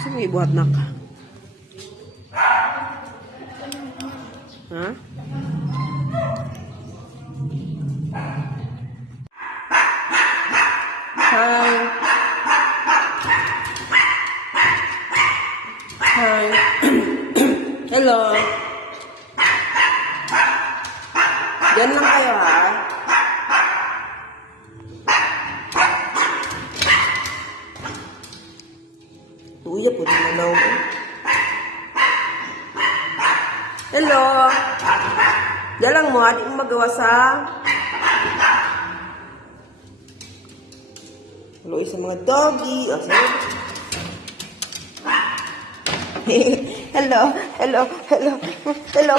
Saan mo ibuhat na ka? Ha? Hi. Hi. Hello. Diyan lang kayo, ha? Tuya po din na Hello. Diyan lang mo, di mo magawa sa... Hello, sa mga doggy. Oh, hello, hello, hello, hello.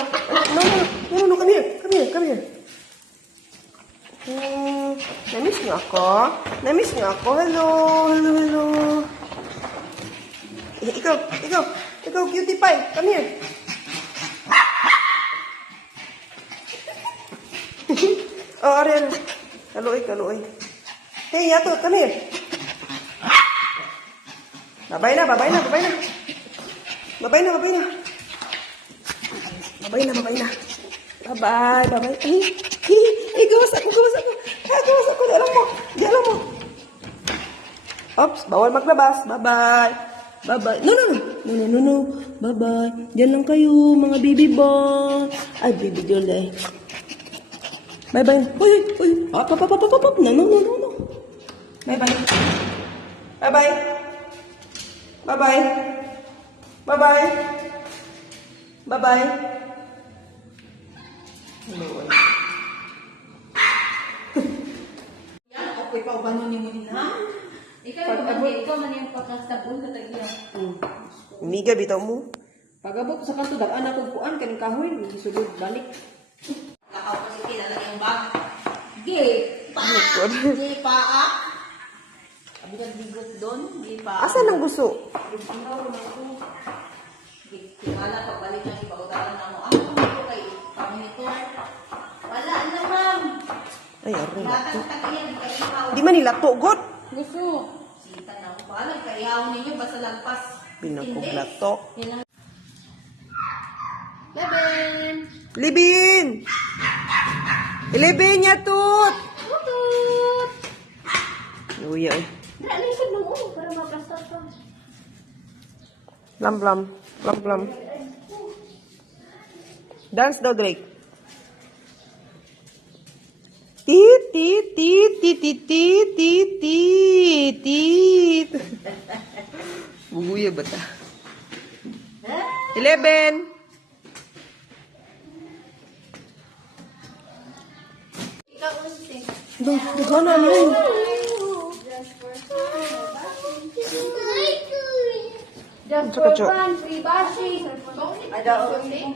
No, come here. Na-miss niyo ako? Hello. Ikaw, cutie pie. Come here. Oh, Ariel. Kaloy. Hey, Yato, come here. Babay na. Babay na. Bye. Gawas ako. Di alam mo. Oops, bawal maglabas. Bye. No. Bye. Diyan lang kayo, mga baby boy. Ay, baby girl eh. Bye. Uy. Hop. No. Bye-bye. Hello. Ako'y pa ba nun yung ha? Ikaw man yung pagkastabon na tagya. Umiga, bitaw mo. Pagabot sa kanto, anak ko kuan, kaning kahoy, sugod balik. Lakaw pa si kilala yung bag. Paa. Bigot doon, paa. Asan ang gusto? Tingala, pagbalik ng ipautaran na mo. Ano ito kay nito? Wala na, ma'am. Ay, aray. Latang tagiyan, kaiyaw. Di man nila tugot. Gusto. Sita na ako. Paano, kaiyaw ninyo, basta lagpas. Pinagkuglato. Leben. Libin niya, tut. Uya, eh. Nalisod mo mo, para maplastar ka. Plam. Dance daw, Drake. Tit. Buguya ba ta? 11. Ikaw ulit eh. Gana na yun. Just Tsaka, for fun, free bashing.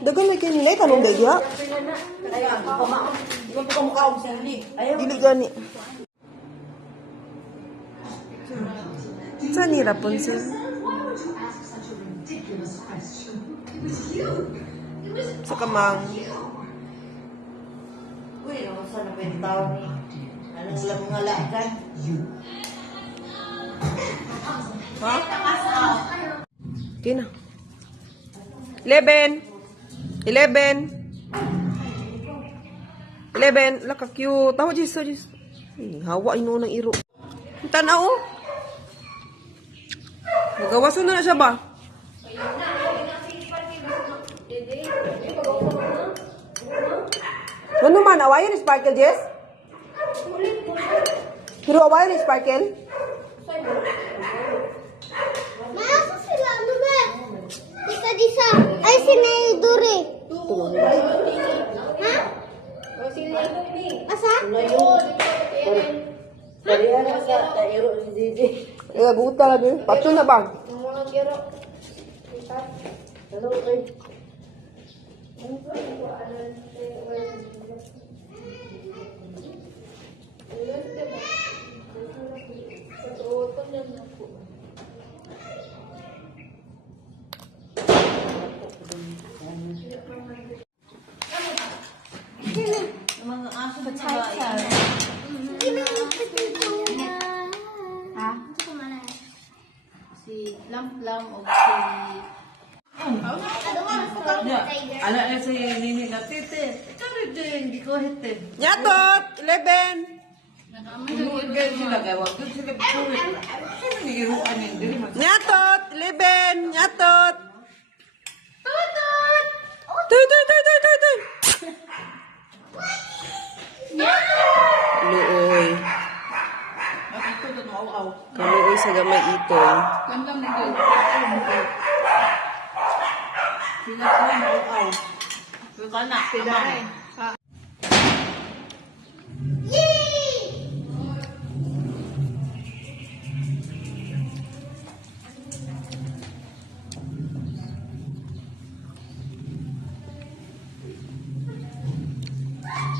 Dagan na kayo nila. Kanong dagya? Ayan, di ba po mukha ko sa huli? Dili gani. Saan ni Rapunzel? Sa kamang. Uy, naman sana pwede tao ni. Anong lang mga lakan? Ha? Okay na. 11. Laka cute. Tawa jis. Hawa ino ng iro. Tanaw. Magawasan na siya ba? Ano man, awayan ni Sparkle, Jess? Pero awayan ni Sparkle? Masa sila ano ba? Disa. Ay, sinayuduri. Ha? Asa? Eh, buta lang eh. Patso na ba? Mga aso ba sa bahay? Ha? Si Lam o si... Ala na si Nini na tite. Ikaw rin din, di ko hite. Nyatot! 11! Ibigay sila kaya wag yun sila puwit. Sino nigiruan yun? Dili man. Nyatot! 11! Nyatot! Tutut! Tutut! Luoy. Nakikutot mo aw-aw. Kaluoy sa gamay itoy. Lam na yun. Sila ko na aw-aw. Sila na. Sila rin.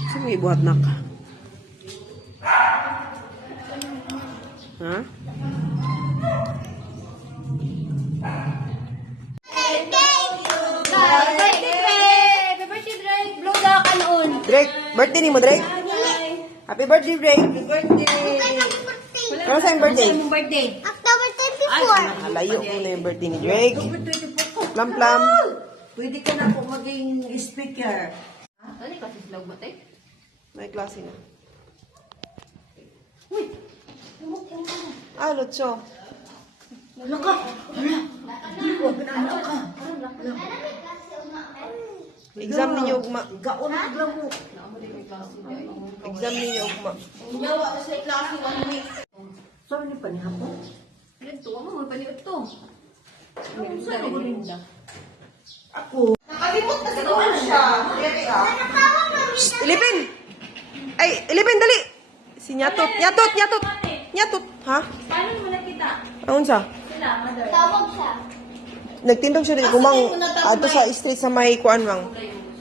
Saan may buhat nak? Ha? Drake, birthday ni mo, Drake? Happy birthday, Drake. Happy birthday. Ano sa birthday? October 24. Alayo ko na yung birthday ni Drake. Plam plam. Pwede ka na po maging speaker. Ano kasi sila batay? May klase na. Ah, Lutso. Exam ninyo ugma. Gaon na lang mo. Exam ninyo ugma. Unawa na sa klase 1 week. Sorry ni panihapon. Ito, mo mo paniot to. Saan ko rin da? Nakalimot na siguro siya. Ilipin! Ay, ilipin, dali! Si Nyatot. Nyatot! Nyatot! Nyatot! Ha? Paano mo nakita? Angon sa? Sila, mother. Tawag siya. Nagtindog siya rin. Kumang ato sa street sa may kuan mang.